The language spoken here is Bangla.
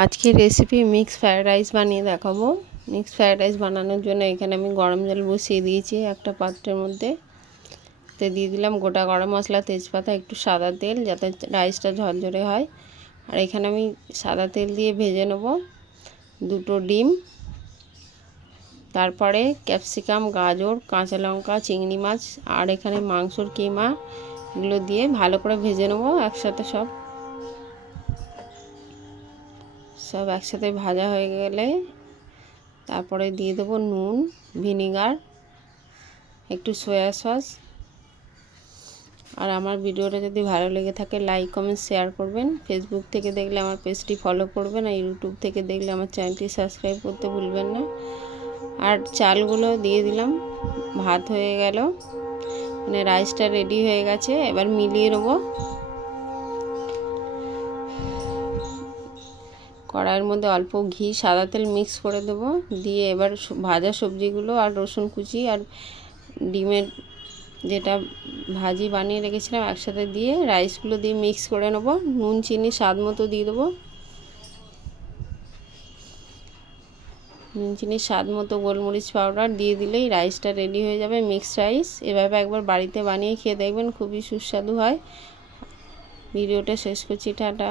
আজকের রেসিপি মিক্স ফ্রায়েড রাইস বানিয়ে দেখাবো। মিক্স ফ্রায়েড রাইস বানানোর জন্য এখানে আমি গরম জল বসিয়ে দিয়েছি একটা পাত্রের মধ্যে। তে দিয়ে দিলাম গোটা গরম মশলা, তেজপাতা, একটু সাদা তেল, যাতে রাইসটা ঝরঝরে হয়। আর এখানে আমি সাদা তেল দিয়ে ভেজে নেব দুটো ডিম, তারপরে ক্যাপসিকাম, গাজর, কাঁচা লঙ্কা, চিংড়ি মাছ আর এখানে মাংসর কিমা, এগুলো দিয়ে ভালো করে ভেজে নেব একসাথে। সব একসাথে ভাজা হয়ে গেলে তারপরে দিয়ে দেবো নুন, ভিনিগার, একটু সয়া সস। আর আমার ভিডিওটা যদি ভালো লেগে থাকে লাইক, কমেন্ট, শেয়ার করবেন। ফেসবুক থেকে দেখলে আমার পেজটি ফলো করবেন, আর ইউটিউব থেকে দেখলে আমার চ্যানেলটি সাবস্ক্রাইব করতে ভুলবেন না। আর চালগুলো দিয়ে দিলাম। ভাত হয়ে গেল, মানে রাইসটা রেডি হয়ে গেছে। এবার মিলিয়ে নেবো। কড়াইয়ের মধ্যে অল্প ঘি, সাদা তেল মিক্স করে দেবো। দিয়ে এবার ভাজা সবজিগুলো আর রসুন কুচি আর ডিমের যেটা ভাজি বানিয়ে রেখেছিলাম একসাথে দিয়ে রাইসগুলো দিয়ে মিক্স করে নেব। নুন চিনি স্বাদ মতো দিয়ে দেবো। নুন চিনি স্বাদ মতো, গোলমরিচ পাউডার দিয়ে দিলেই রাইসটা রেডি হয়ে যাবে, মিক্সড রাইস। এভাবে একবার বাড়িতে বানিয়ে খেয়ে দেখবেন, খুবই সুস্বাদু হয়। ভিডিওটা শেষ করছি, টাটা।